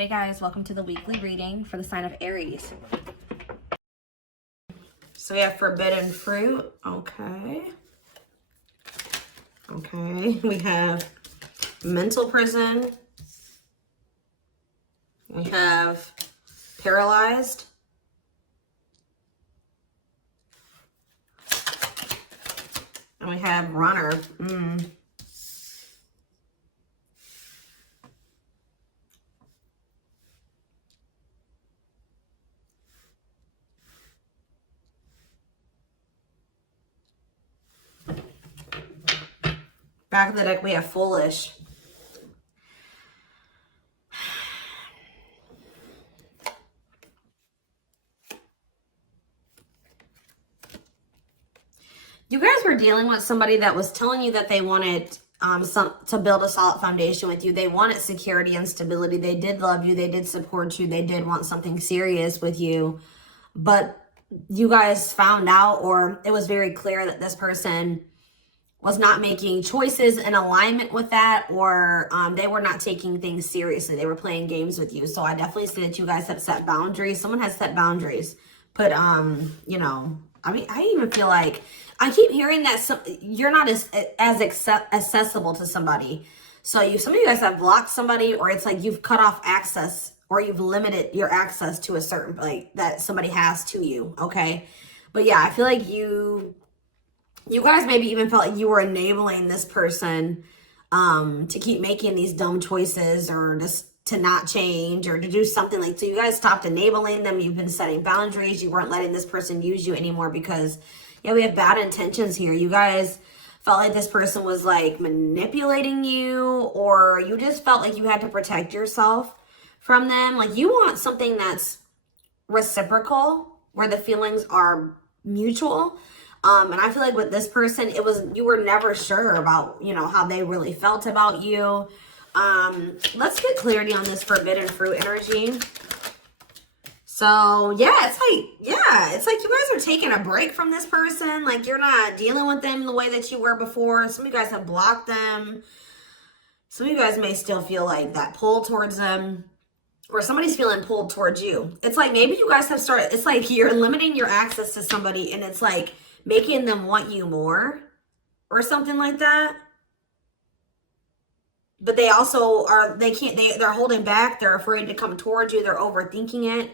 Hey guys, welcome to the weekly reading for the sign of Aries. So we have forbidden fruit. Okay. We have mental prison. We have paralyzed. And we have runner. Back of the deck, we have foolish. You guys were dealing with somebody that was telling you that they wanted to build a solid foundation with you. They wanted security and stability. They did love you. They did support you. They did want something serious with you. But you guys found out, or it was very clear that this person was not making choices in alignment with that, or they were not taking things seriously. They were playing games with you. So I definitely see that you guys have set boundaries. Someone has set boundaries. But, you know, I mean, I even feel like I keep hearing that you're not as accessible to somebody. So some of you guys have blocked somebody, or it's like you've cut off access, or you've limited your access to a certain, like, that somebody has to you, okay? But yeah, I feel like you guys maybe even felt like you were enabling this person to keep making these dumb choices, or just to not change, or to do something like, so you guys stopped enabling them. You've been setting boundaries. You weren't letting this person use you anymore because, yeah, we have bad intentions here. You guys felt like this person was like manipulating you, or you just felt like you had to protect yourself from them. Like you want something that's reciprocal, where the feelings are mutual. And I feel like with this person, you were never sure about, you know, how they really felt about you. Let's get clarity on this forbidden fruit energy. So yeah, it's like you guys are taking a break from this person. Like you're not dealing with them the way that you were before. Some of you guys have blocked them. Some of you guys may still feel like that pull towards them, or somebody's feeling pulled towards you. It's like maybe you guys have started, it's like you're limiting your access to somebody, and it's like making them want you more or something like that. But they also are, they're holding back. They're afraid to come towards you. They're overthinking it.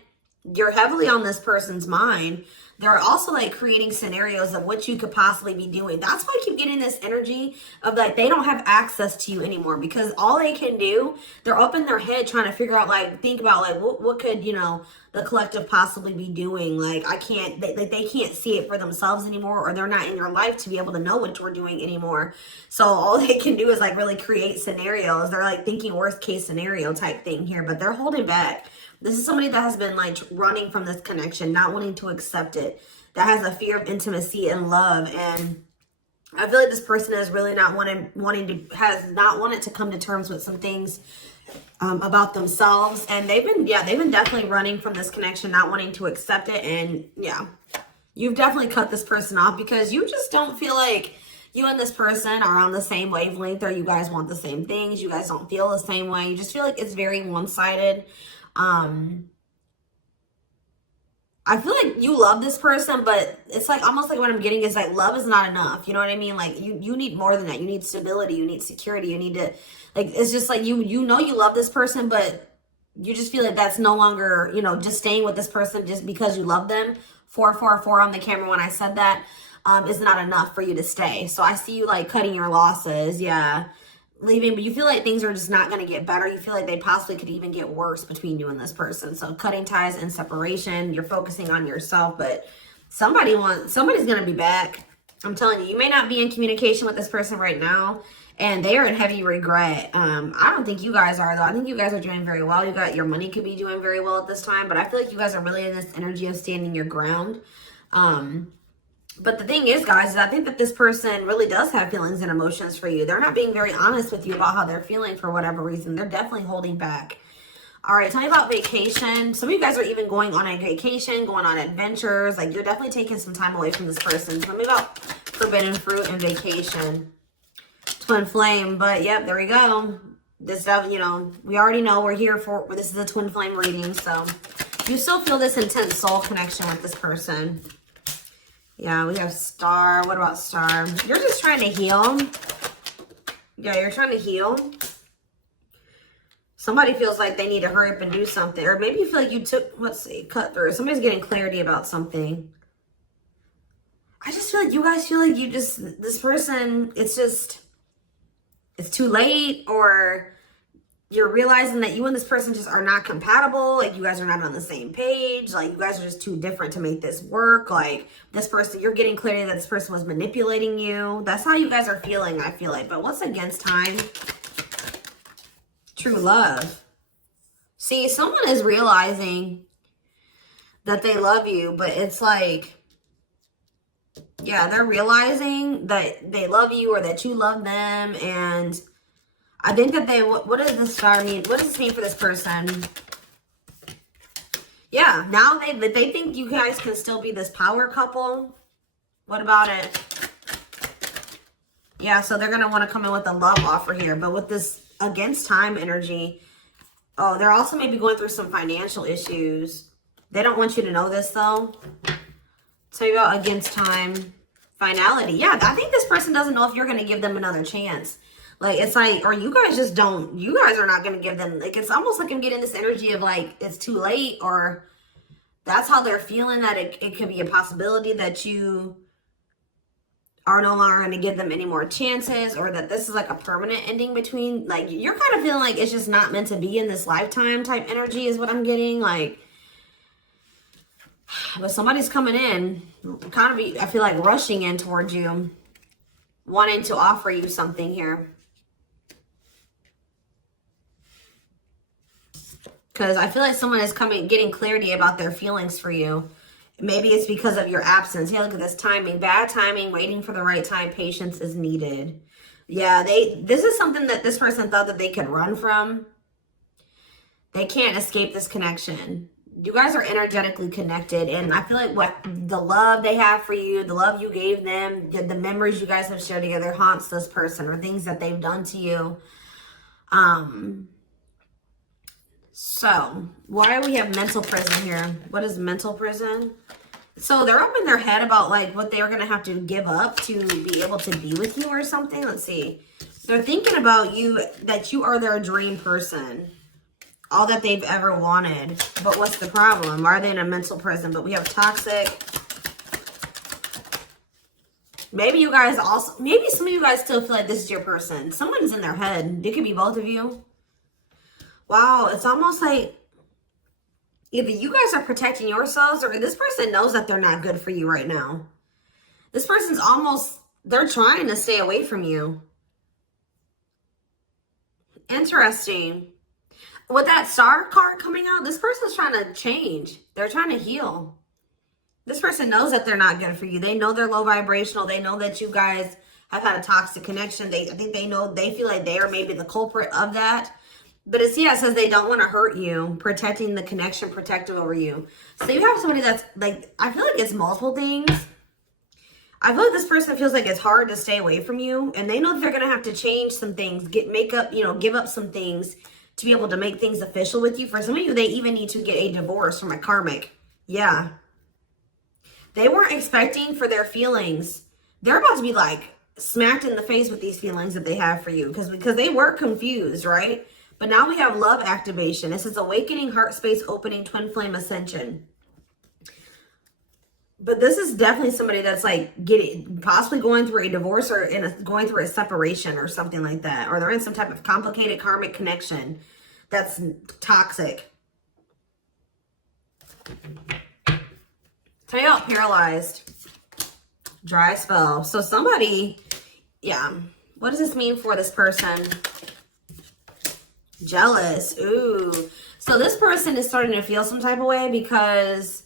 You're heavily on this person's mind. They're also like creating scenarios of what you could possibly be doing. That's why I keep getting this energy of like they don't have access to you anymore, because all they can do, they're up in their head trying to figure out, like, think about like what could, you know, the collective possibly be doing. Like they can't see it for themselves anymore, or they're not in your life to be able to know what you're doing anymore. So all they can do is like really create scenarios. They're like thinking worst case scenario type thing here, but they're holding back. This is somebody that has been like running from this connection, not wanting to accept it, that has a fear of intimacy and love. And I feel like this person is really not has not wanted to come to terms with some things about themselves. And they've been definitely running from this connection, not wanting to accept it. And yeah, you've definitely cut this person off because you just don't feel like you and this person are on the same wavelength, or you guys want the same things. You guys don't feel the same way. You just feel like it's very one-sided. I feel like you love this person, but it's like almost like what I'm getting is like love is not enough. You know what I mean? Like you need more than that. You need stability. You need security. You need to, like, it's just like you know you love this person, but you just feel like that's no longer, you know, just staying with this person just because you love them. 444 on the camera when I said that is not enough for you to stay. So I see you like cutting your losses. Yeah. Leaving, but you feel like things are just not going to get better. You feel like they possibly could even get worse between you and this person. So cutting ties and separation. You're focusing on yourself, but somebody's going to be back. I'm telling you, you may not be in communication with this person right now, and they are in heavy regret. I don't think you guys are, though. I think you guys are doing very well. Your money could be doing very well at this time, but I feel like you guys are really in this energy of standing your ground. But the thing is, guys, is I think that this person really does have feelings and emotions for you. They're not being very honest with you about how they're feeling for whatever reason. They're definitely holding back. All right, tell me about vacation. Some of you guys are even going on a vacation, going on adventures. Like, you're definitely taking some time away from this person. Tell me about forbidden fruit and vacation. Twin flame, but yep, there we go. This, you know, we already know we're here for, this is a twin flame reading, so you still feel this intense soul connection with this person. Yeah, we have Star. What about Star? You're just trying to heal. Yeah, you're trying to heal. Somebody feels like they need to hurry up and do something. Or maybe you feel like you took, let's see, cut through. Somebody's getting clarity about something. I just feel like you guys feel like you just, this person, it's just, it's too late, or you're realizing that you and this person just are not compatible. Like, you guys are not on the same page. Like, you guys are just too different to make this work. Like, this person, you're getting clarity that this person was manipulating you. That's how you guys are feeling, I feel like. But what's against time? True love. See, someone is realizing that they love you, but it's like, yeah, they're realizing that they love you or that you love them. And I think that they, what does this star mean? What does this mean for this person? Yeah, now they think you guys can still be this power couple. What about it? Yeah, so they're going to want to come in with a love offer here. But with this against time energy, oh, they're also maybe going through some financial issues. They don't want you to know this, though. Tell you about against time, finality. Yeah, I think this person doesn't know if you're going to give them another chance. Like, it's like, or you guys just don't, you guys are not going to give them, like, it's almost like I'm getting this energy of like, it's too late, or that's how they're feeling, that it could be a possibility that you are no longer going to give them any more chances, or that this is like a permanent ending between, like, you're kind of feeling like it's just not meant to be in this lifetime type energy is what I'm getting. Like, but somebody's coming in, kind of, I feel like rushing in towards you, wanting to offer you something here. Because I feel like someone is getting clarity about their feelings for you. Maybe it's because of your absence. Yeah, look at this timing. Bad timing, waiting for the right time. Patience is needed. Yeah, this is something that this person thought that they could run from. They can't escape this connection. You guys are energetically connected. And I feel like what the love they have for you, the love you gave them, the memories you guys have shared together haunts this person, or things that they've done to you. So, why do we have mental prison here? What is mental prison? So, they're up in their head about, like, what they're going to have to give up to be able to be with you or something. Let's see. They're thinking about you, that you are their dream person. All that they've ever wanted. But what's the problem? Why are they in a mental prison? But we have toxic. Maybe you guys also, maybe some of you guys still feel like this is your person. Someone's in their head. It could be both of you. Wow, it's almost like either you guys are protecting yourselves, or this person knows that they're not good for you right now. This person's almost, they're trying to stay away from you. Interesting. With that star card coming out, this person's trying to change. They're trying to heal. This person knows that they're not good for you. They know they're low vibrational. They know that you guys have had a toxic connection. I think they know, they feel like they are maybe the culprit of that. But it's, yeah, it says they don't want to hurt you, protecting the connection, protective over you. So you have somebody that's like, I feel like it's multiple things. I feel like this person feels like it's hard to stay away from you, and they know that they're going to have to change some things, give up some things to be able to make things official with you. For some of you, they even need to get a divorce from a karmic. Yeah. They weren't expecting for their feelings. They're about to be like smacked in the face with these feelings that they have for you, because they were confused, right? But now we have love activation. This is awakening, heart space opening, twin flame ascension. But this is definitely somebody that's like possibly going through a divorce, or going through a separation or something like that. Or they're in some type of complicated karmic connection that's toxic. Tell you about paralyzed. Dry spell. So somebody, yeah. What does this mean for this person? Jealous. Ooh. So this person is starting to feel some type of way because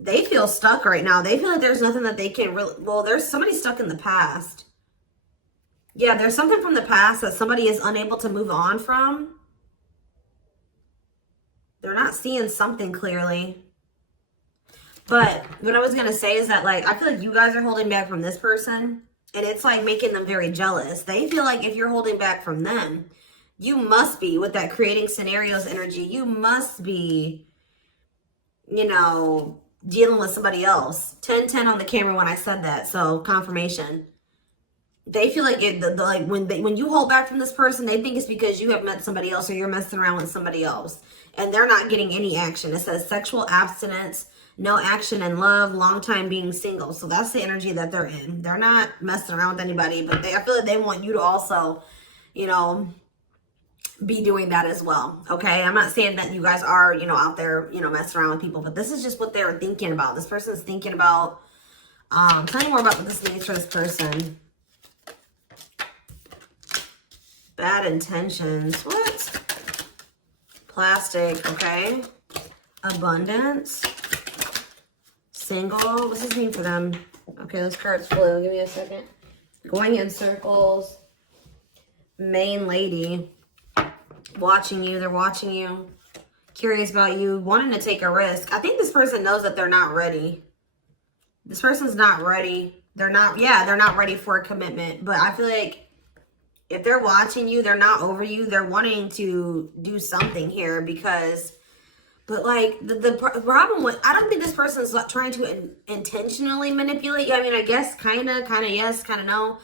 they feel stuck right now. They feel like there's nothing that they can really, well, there's somebody stuck in the past. Yeah, there's something from the past that somebody is unable to move on from. They're not seeing something clearly. But what I was going to say is that, like, I feel like you guys are holding back from this person, and it's like making them very jealous. They feel like if you're holding back from them, You must be, with that creating scenarios energy, you must be, you know, dealing with somebody else. 10-10 on the camera when I said that, so confirmation. They feel like like when you hold back from this person, they think it's because you have met somebody else or you're messing around with somebody else. And they're not getting any action. It says sexual abstinence, no action in love, long time being single. So that's the energy that they're in. They're not messing around with anybody, but I feel like they want you to also, you know, be doing that as well. Okay, I'm not saying that you guys are, you know, out there, you know, messing around with people, but this is just what they're thinking about. This person's thinking about. Tell me more about what this means for this person. Bad intentions. What? Plastic. Okay. Abundance. Single. What's this mean for them? Okay, those cards flew. Give me a second. Going in circles. Main lady. Watching you. They're watching you. Curious about you. Wanting to take a risk. I think this person knows that they're not ready. This person's not ready. They're not, yeah, they're not ready for a commitment. But I feel like if they're watching you, they're not over you. They're wanting to do something here because, but like the problem with, I don't think this person's trying to intentionally manipulate you. I mean, I guess kind of yes, kind of no.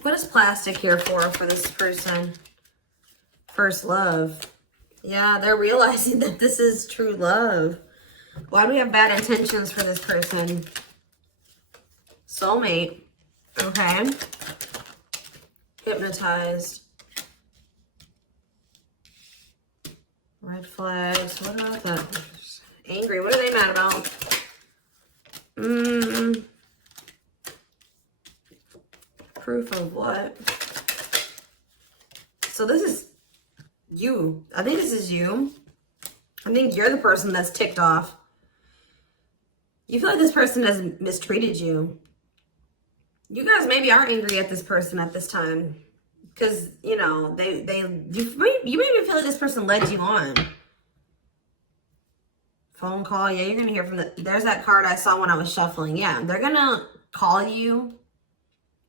What is plastic here for this person? First love. Yeah, they're realizing that this is true love. Why do we have bad intentions for this person? Soulmate. Okay. Hypnotized. Red flags. What about that? Angry. What are they mad about? Proof of what? So this is you. I think this is you. I think you're the person that's ticked off. You feel like this person has mistreated you. You guys maybe are angry at this person at this time. Because, you know, you maybe feel like this person led you on. Phone call. Yeah, you're going to hear from there's that card I saw when I was shuffling. Yeah, they're going to call you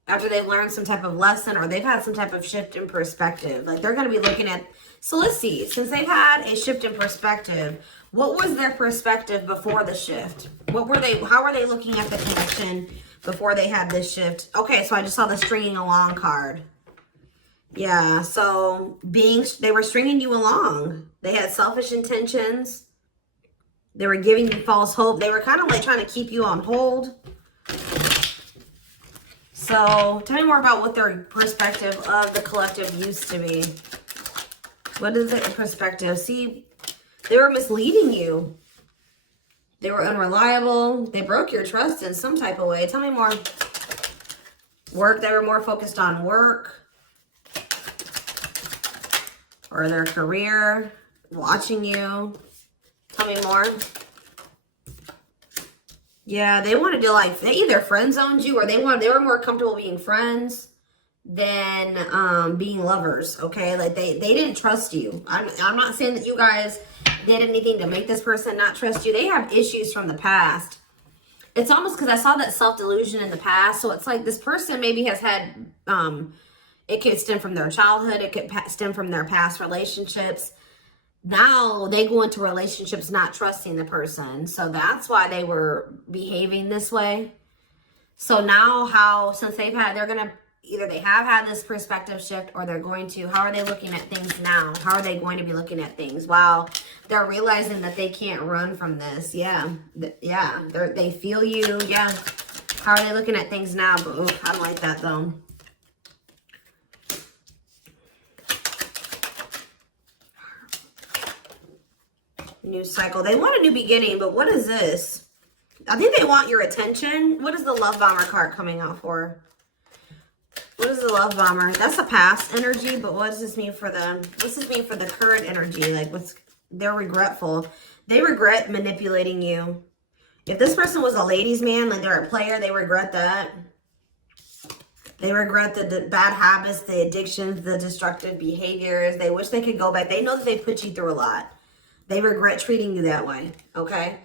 after they've learned some type of lesson or they've had some type of shift in perspective. Like they're going to be looking at, so let's see, since they've had a shift in perspective, what was their perspective before the shift? How were they looking at the connection before they had this shift? Okay, so I just saw the stringing along card. Yeah, so they were stringing you along. They had selfish intentions. They were giving you false hope. They were kind of like trying to keep you on hold. So tell me more about what their perspective of the collective used to be. What is their perspective? See, they were misleading you. They were unreliable. They broke your trust in some type of way. Tell me more. Work. They were more focused on work or their career. Watching you. Tell me more. Yeah, they wanted to like, they either friend zoned you or they were more comfortable being friends than being lovers, okay? Like they didn't trust you. I'm not saying that you guys did anything to make this person not trust you. They have issues from the past. It's almost because I saw that self-delusion in the past. So it's like this person maybe has had, it could stem from their childhood. It could stem from their past relationships. Now they go into relationships not trusting the person. So that's why they were behaving this way. So now since they're going to, either they have had this perspective shift or they're going to, how are they looking at things now? How are they going to be looking at things? Wow. They're realizing that they can't run from this. Yeah. Yeah. They feel you. Yeah. How are they looking at things now? But I don't like that though. New cycle. They want a new beginning, but what is this? I think they want your attention. What is the love bomber card coming out for? What is the love bomber? That's a past energy, but what does this mean for them? What's this mean for the current energy? Like they're regretful. They regret manipulating you. If this person was a ladies' man, like they're a player, they regret that. They regret the bad habits, the addictions, the destructive behaviors. They wish they could go back. They know that they put you through a lot. They regret treating you that way, okay?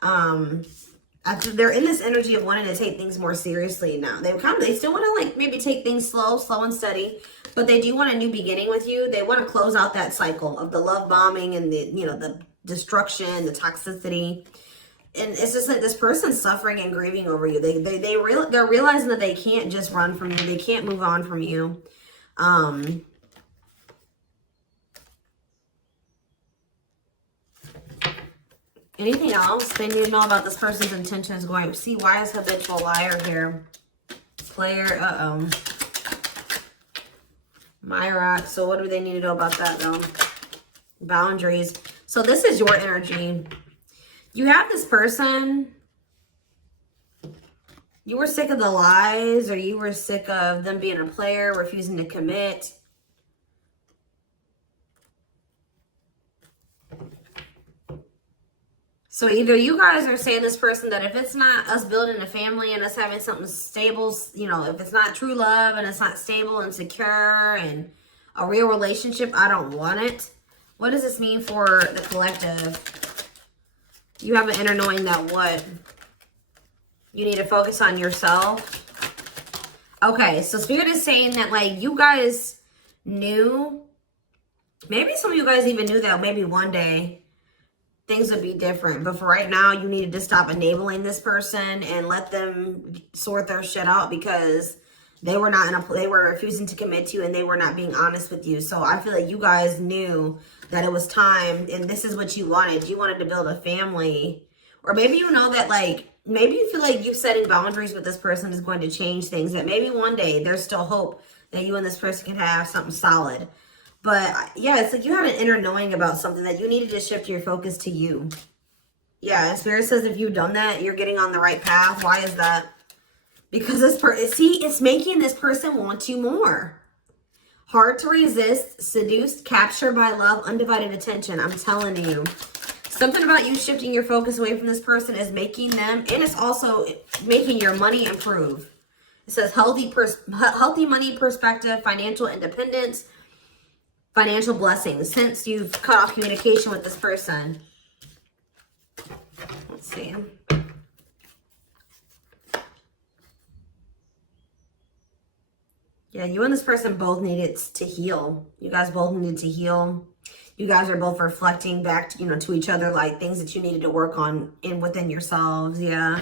I After they're in this energy of wanting to take things more seriously now. They still want to like maybe take things slow and steady, but they do want a new beginning with you. They want to close out that cycle of the love bombing and the, you know, the destruction, the toxicity. And it's just like this person's suffering and grieving over you. They're realizing that they can't just run from you. They can't move on from you. Anything else they need to know about this person's intentions going? See, why is habitual liar here? Player, Myra. So what do they need to know about that though? Boundaries. So this is your energy. You have this person. You were sick of the lies, or you were sick of them being a player, refusing to commit. So either you guys are saying this person that if it's not us building a family and us having something stable, you know, if it's not true love and it's not stable and secure and a real relationship, I don't want it. What does this mean for the collective? You have an inner knowing that what? You need to focus on yourself. Okay, so Spirit is saying that like you guys knew, maybe some of you guys even knew that maybe one day things would be different. But for right now, you needed to stop enabling this person and let them sort their shit out because they were not they were refusing to commit to you and they were not being honest with you. So I feel like you guys knew that it was time and this is what you wanted. You wanted to build a family. Or maybe you know that like, maybe you feel like you setting boundaries with this person is going to change things. That maybe one day there's still hope that you and this person can have something solid. But yeah, it's like you had an inner knowing about something that you needed to shift your focus to you. Yeah, and Spirit says if you've done that, you're getting on the right path. Why is that? Because this person, see, it's making this person want you more. Hard to resist, seduced, captured by love, undivided attention. I'm telling you. Something about you shifting your focus away from this person is making them, and it's also making your money improve. It says healthy money perspective, financial independence, financial blessings since you've cut off communication with this person. Let's see. Yeah, you and this person both needed to heal. You guys both needed to heal. You guys are both reflecting back to, you know, to each other, like things that you needed to work on within yourselves. Yeah.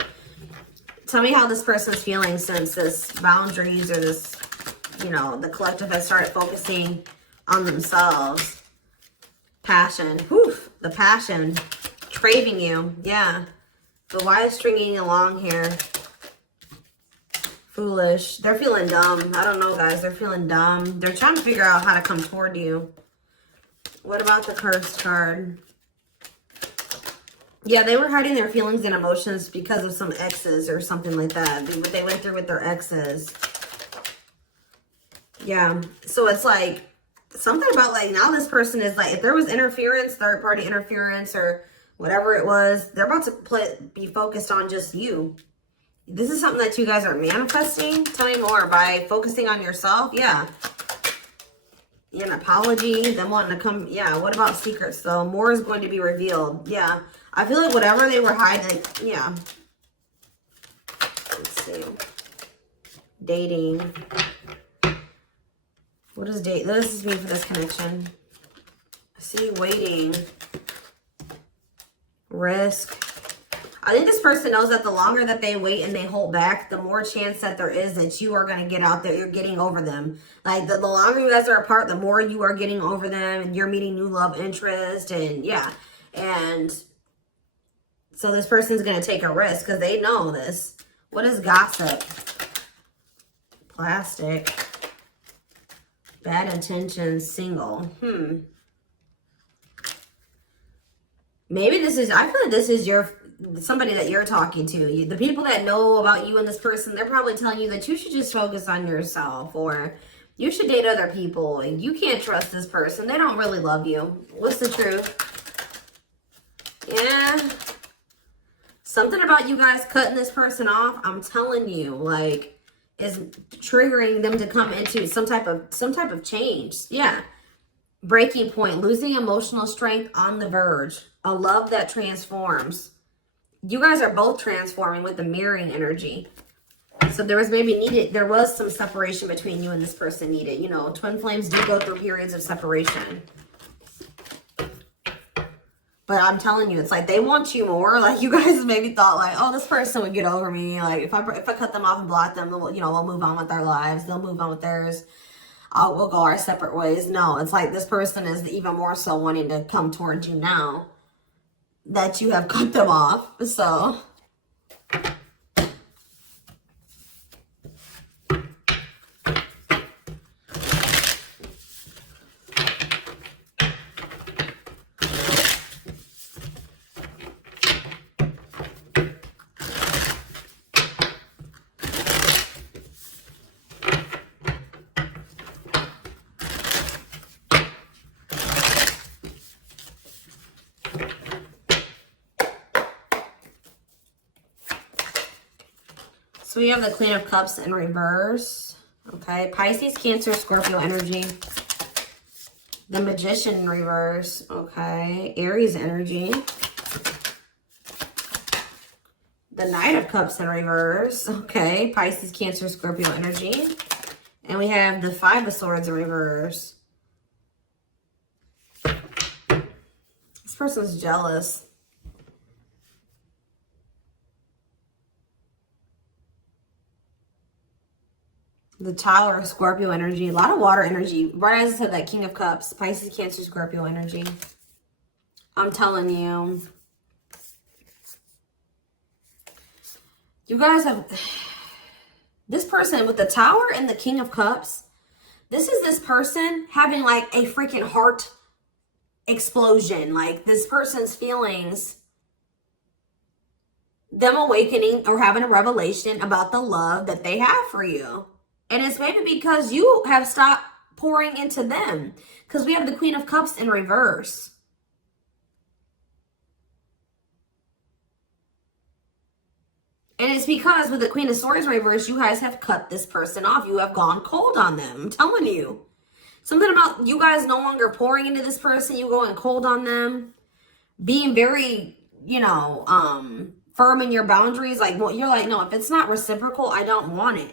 Tell me how this person's feeling since this boundaries or this, you know, the collective has started focusing on themselves. Passion. Whew, the passion. Craving you. Yeah. But why is stringing along here? Foolish. They're feeling dumb. I don't know, guys. They're feeling dumb. They're trying to figure out how to come toward you. What about the cursed card? Yeah, they were hiding their feelings and emotions because of some exes or something like that. What they went through with their exes. Yeah. So it's like something about like now this person is like, if there was interference, third party interference or whatever it was, they're about to be focused on just you. This is something that you guys are manifesting. Tell me more. By focusing on yourself. Yeah. An apology, them wanting to come. Yeah, what about secrets though? More is going to be revealed. Yeah, I feel like whatever they were hiding, yeah. Let's see. Dating. What does date? What does this mean for this connection? I see waiting. Risk. I think this person knows that the longer that they wait and they hold back, the more chance that there is that you are going to get out there. You're getting over them. Like the longer you guys are apart, the more you are getting over them and you're meeting new love interest. And yeah. And so this person's going to take a risk because they know this. What is gossip? Plastic. Bad intentions. Single. Maybe this is, I feel like this is somebody that you're talking to. The people that know about you and this person, they're probably telling you that you should just focus on yourself or you should date other people. You can't trust this person. They don't really love you. What's the truth? Yeah. Something about you guys cutting this person off, I'm telling you, like, is triggering them to come into some type of change. Yeah. Breaking point, losing emotional strength on the verge, a love that transforms. You guys are both transforming with the mirroring energy. So there was some separation between you and this person needed. You know, twin flames do go through periods of separation. But I'm telling you, it's like they want you more. Like you guys maybe thought like, oh, this person would get over me. Like if I cut them off and block them, you know, we'll move on with our lives. They'll move on with theirs. We'll go our separate ways. No, it's like this person is even more so wanting to come towards you now that you have cut them off. So So we have the Queen of Cups in reverse. Okay. Pisces, Cancer, Scorpio energy. The Magician in reverse. Okay. Aries energy. The Knight of Cups in reverse. Okay. Pisces, Cancer, Scorpio energy. And we have the Five of Swords in reverse. This person's jealous. The Tower of Scorpio energy. A lot of water energy. Right as I said, that King of Cups. Pisces, Cancer, Scorpio energy. I'm telling you. You guys have... This person with the Tower and the King of Cups. This is this person having like a freaking heart explosion. Like this person's feelings. Them awakening or having a revelation about the love that they have for you. And it's maybe because you have stopped pouring into them. Because we have the Queen of Cups in reverse. And it's because with the Queen of Swords in reverse, you guys have cut this person off. You have gone cold on them. I'm telling you. Something about you guys no longer pouring into this person. You going cold on them. Being very, you know, firm in your boundaries. Like, well, you're like, no, if it's not reciprocal, I don't want it.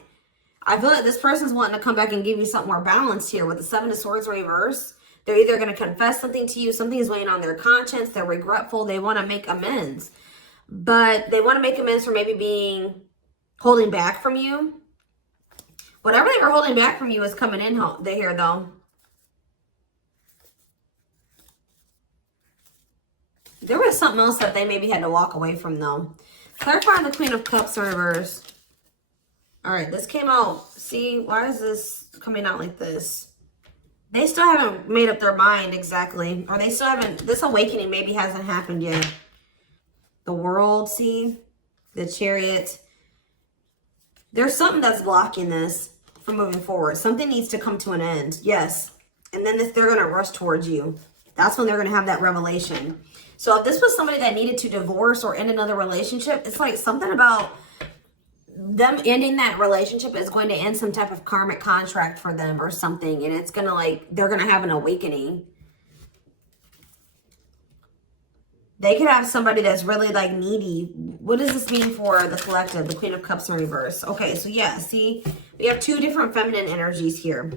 I feel like this person's wanting to come back and give you something more balanced here with the Seven of Swords reverse. They're either going to confess something to you, something is weighing on their conscience, they're regretful, they want to make amends. But they want to make amends for maybe holding back from you. Whatever they were holding back from you is coming in here though. There was something else that they maybe had to walk away from though. Clarifying the Queen of Cups in reverse. All right, this came out. See, why is this coming out like this? They still haven't made up their mind exactly. Or they still haven't, this awakening maybe hasn't happened yet. The World, see? The Chariot. There's something that's blocking this from moving forward. Something needs to come to an end. Yes. And then they're going to rush towards you. That's when they're going to have that revelation. So if this was somebody that needed to divorce or end another relationship, it's like something about them ending that relationship is going to end some type of karmic contract for them or something. And it's going to like, they're going to have an awakening. They could have somebody that's really like needy. What does this mean for the collective? The Queen of Cups in reverse. Okay, so yeah, see, we have two different feminine energies here.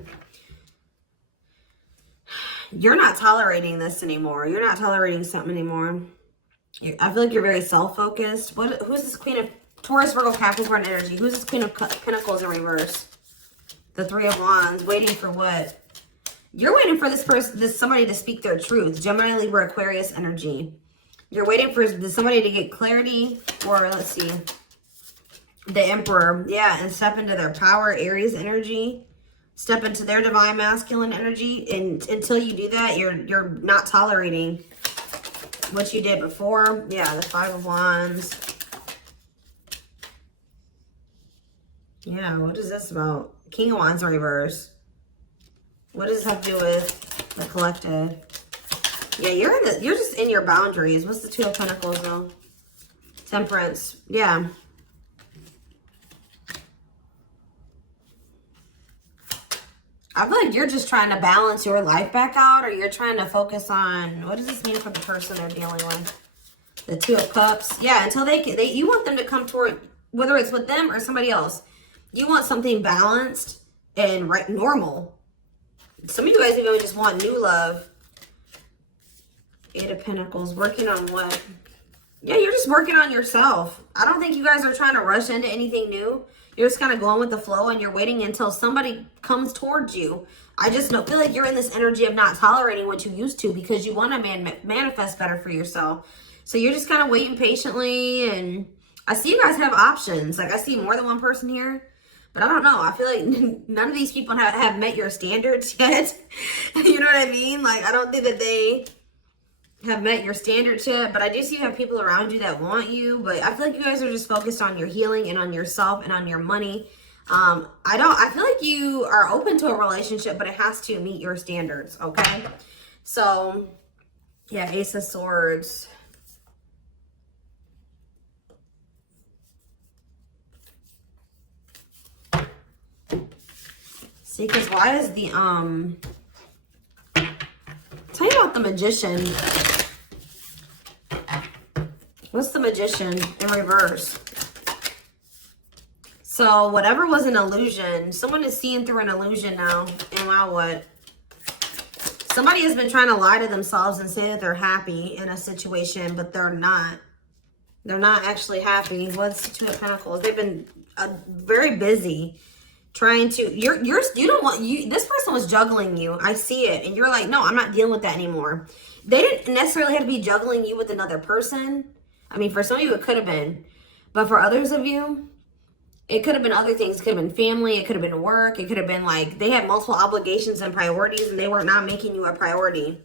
You're not tolerating this anymore. You're not tolerating something anymore. I feel like you're very self-focused. Who's this Queen of Taurus, Virgo, Capricorn energy? Who's this Queen of Pentacles in reverse? The Three of Wands. Waiting for what? You're waiting for somebody to speak their truth. Gemini, Libra, Aquarius energy. You're waiting for somebody to get clarity, or let's see, the Emperor. Yeah, and step into their power, Aries energy. Step into their divine masculine energy. And until you do that, you're not tolerating what you did before. Yeah, the Five of Wands. Yeah, what is this about? King of Wands in reverse. What does this have to do with the collective? Yeah, you're just in your boundaries. What's the Two of Pentacles though? Temperance. Yeah. I feel like you're just trying to balance your life back out, or you're trying to focus on, what does this mean for the person they're dealing with? The Two of Cups. Yeah, until you want them to come toward, whether it's with them or somebody else. You want something balanced and normal. Some of you guys even just want new love. Eight of Pentacles. Working on what? Yeah, you're just working on yourself. I don't think you guys are trying to rush into anything new. You're just kind of going with the flow and you're waiting until somebody comes towards you. I just feel like you're in this energy of not tolerating what you used to because you want to manifest better for yourself. So you're just kind of waiting patiently. And I see you guys have options. Like I see more than one person here. But I don't know. I feel like none of these people have met your standards yet. You know what I mean? Like I don't think that they have met your standards yet, but I do see you have people around you that want you, but I feel like you guys are just focused on your healing and on yourself and on your money. I feel like you are open to a relationship, but it has to meet your standards, okay? So, yeah, Ace of Swords. See, because why is the, tell me about the Magician. What's the Magician in reverse? So whatever was an illusion, someone is seeing through an illusion now. And wow, what? Somebody has been trying to lie to themselves and say that they're happy in a situation, but they're not. They're not actually happy. What's the Two of Pentacles? They've been very busy trying to, you don't want, this person was juggling you. I see it. And you're like, no, I'm not dealing with that anymore. They didn't necessarily have to be juggling you with another person. I mean, for some of you, it could have been. But for others of you, it could have been other things. It could have been family. It could have been work. It could have been like they had multiple obligations and priorities and they were not making you a priority.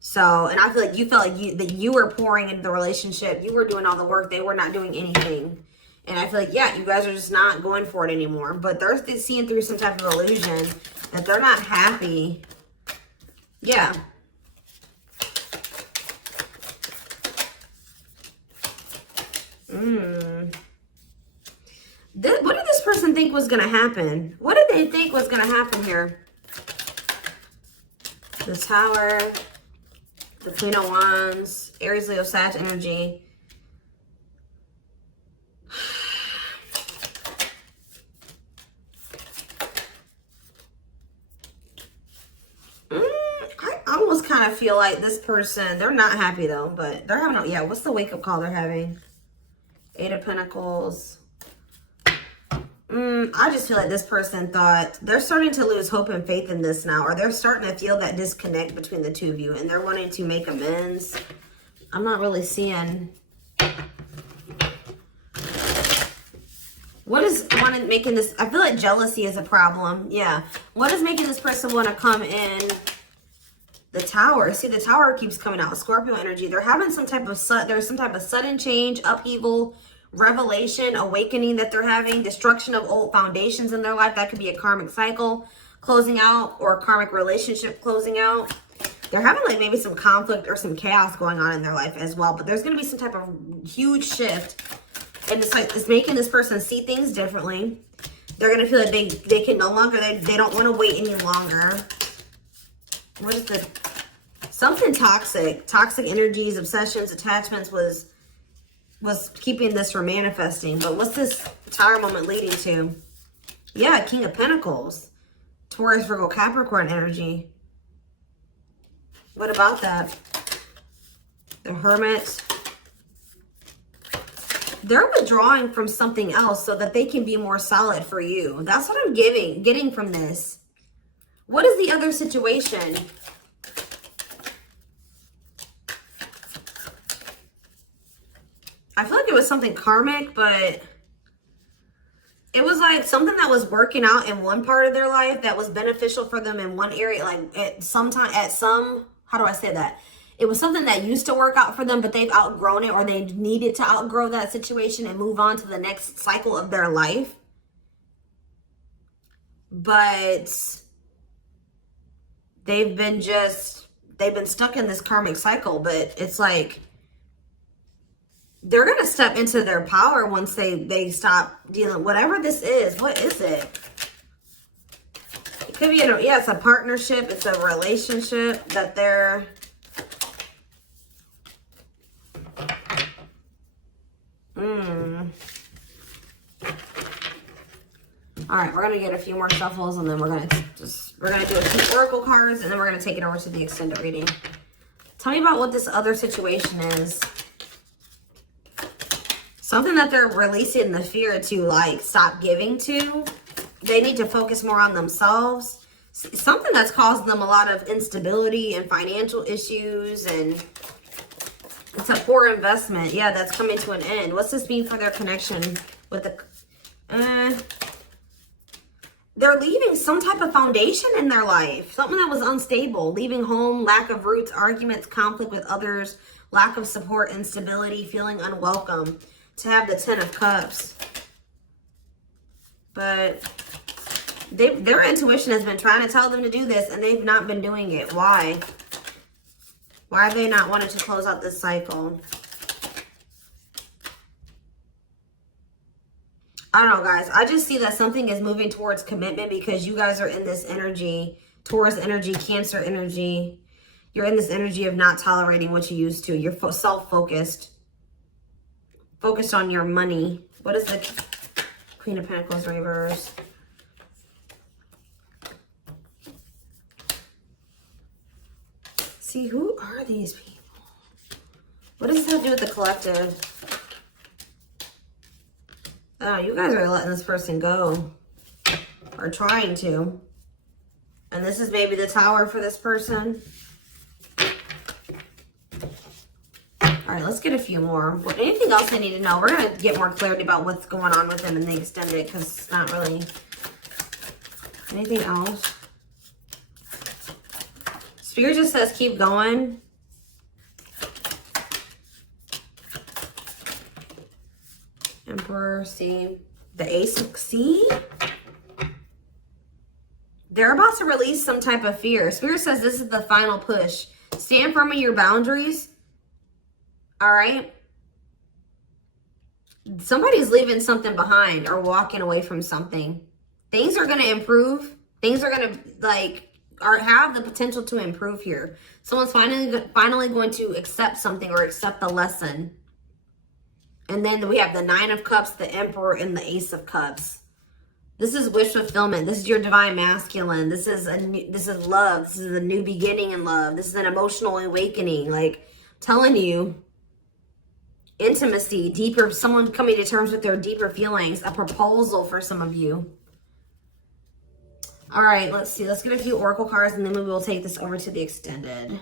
So, and I feel like you felt like that you were pouring into the relationship. You were doing all the work. They were not doing anything. And I feel like, yeah, you guys are just not going for it anymore. But they're seeing through some type of illusion that they're not happy. Yeah. What did this person think was going to happen? What did they think was going to happen here? The Tower, the Queen of Wands, Aries, Leo, Sag energy. I almost kind of feel like this person, they're not happy though, but they're having, yeah, what's the wake-up call they're having? Eight of Pentacles. I just feel like this person thought they're starting to lose hope and faith in this now, or they're starting to feel that disconnect between the two of you and they're wanting to make amends. I'm not really seeing what is making this. I feel like jealousy is a problem. Yeah. What is making this person want to come in? The Tower. See, the Tower keeps coming out. Scorpio energy. They're having some type of there's some type of sudden change, upheaval, revelation, awakening that they're having, destruction of old foundations in their life. That could be a karmic cycle closing out or a karmic relationship closing out. They're having like maybe some conflict or some chaos going on in their life as well. But there's going to be some type of huge shift. And it's like, it's making this person see things differently. They're going to feel like they can no longer, they don't want to wait any longer. What is the, something toxic energies, obsessions, attachments was keeping this from manifesting. But what's this Tower moment leading to? Yeah, King of Pentacles. Taurus, Virgo, Capricorn energy. What about that? The Hermit. They're withdrawing from something else so that they can be more solid for you. That's what I'm getting from this. What is the other situation? I feel like it was something karmic, but it was like something that was working out in one part of their life that was beneficial for them in one area. Like how do I say that? It was something that used to work out for them, but they've outgrown it, or they needed to outgrow that situation and move on to the next cycle of their life. But they've been stuck in this karmic cycle. But it's like they're going to step into their power once they stop dealing, whatever this is. What is it? It could be, yeah, it's a partnership. It's a relationship that they're, All right, we're gonna get a few more shuffles, and then we're gonna do a few oracle cards, and then we're gonna take it over to the extended reading. Tell me about what this other situation is. Something that they're releasing the fear to, like, stop giving to. They need to focus more on themselves. Something that's causing them a lot of instability and financial issues, and it's a poor investment. Yeah, that's coming to an end. What's this mean for their connection with the... They're leaving some type of foundation in their life. Something that was unstable. Leaving home, lack of roots, arguments, conflict with others, lack of support, instability, feeling unwelcome. To have the 10 of Cups. But their intuition has been trying to tell them to do this, and they've not been doing it. Why? Why have they not wanted to close out this cycle? I don't know, guys. I just see that something is moving towards commitment because you guys are in this energy, Taurus energy, Cancer energy. You're in this energy of not tolerating what you used to. You're self-focused. Focused on your money. What is the Queen of Pentacles reverse? See, who are these people? What does this have to do with the collective? Oh, you guys are letting this person go. Or trying to. And this is maybe the Tower for this person. All right, let's get a few more. Anything else I need to know? We're going to get more clarity about what's going on with them in the extended because it's not really... Anything else? Spirit just says keep going. Emperor, see? The Ace of... See? They're about to release some type of fear. Spirit says this is the final push. Stand firm in your boundaries. All right? Somebody's leaving something behind or walking away from something. Things are going to improve. Things are going to, like, have the potential to improve here. Someone's finally going to accept something or accept the lesson. And then we have the Nine of Cups, the Emperor, and the Ace of Cups. This is wish fulfillment. This is your divine masculine. This is love. This is a new beginning in love. This is an emotional awakening. Like, telling you, intimacy, deeper, someone coming to terms with their deeper feelings, a proposal for some of you. All right, let's see. Let's get a few oracle cards, and then we will take this over to the extended.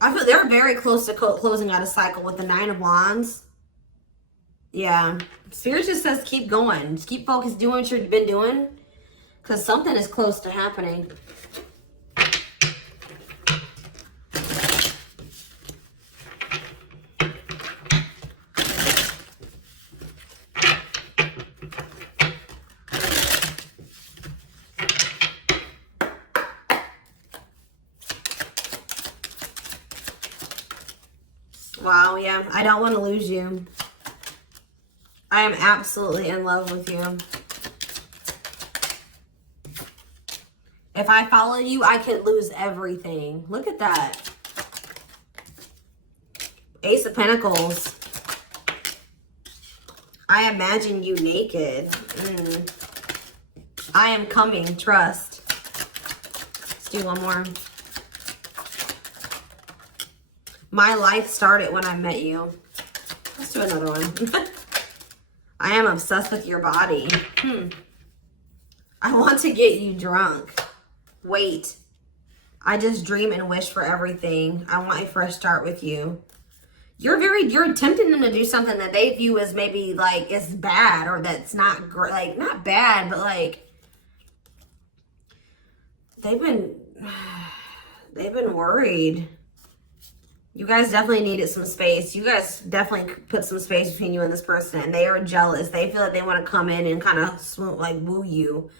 I feel they're very close to closing out a cycle with the Nine of Wands. Yeah. Spirit just says keep going. Just keep focused, doing what you've been doing. Because something is close to happening. Wow, yeah. I don't want to lose you. I am absolutely in love with you. If I follow you, I could lose everything. Look at that. Ace of Pentacles. I imagine you naked. I am coming. Trust. Let's do one more. My life started when I met you. Let's do another one. I am obsessed with your body. I want to get you drunk. Wait. I just dream and wish for everything. I want a fresh start with you. You're tempting them to do something that they view as maybe like it's bad or that's not great. Like, not bad, but like they've been worried. You guys definitely needed some space. You guys definitely put some space between you and this person. And they are jealous. They feel like they want to come in and kind of swoon, like woo you.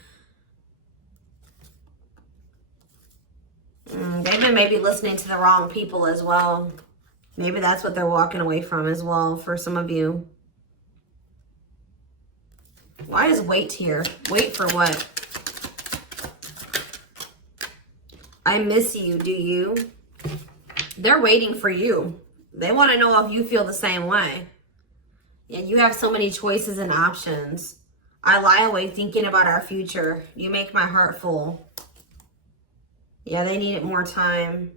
They've been maybe listening to the wrong people as well. Maybe that's what they're walking away from as well for some of you. Why is wait here? Wait for what? I miss you. Do you? They're waiting for you. They want to know if you feel the same way. Yeah, you have so many choices and options. I lie awake thinking about our future. You make my heart full. Yeah, they needed more time.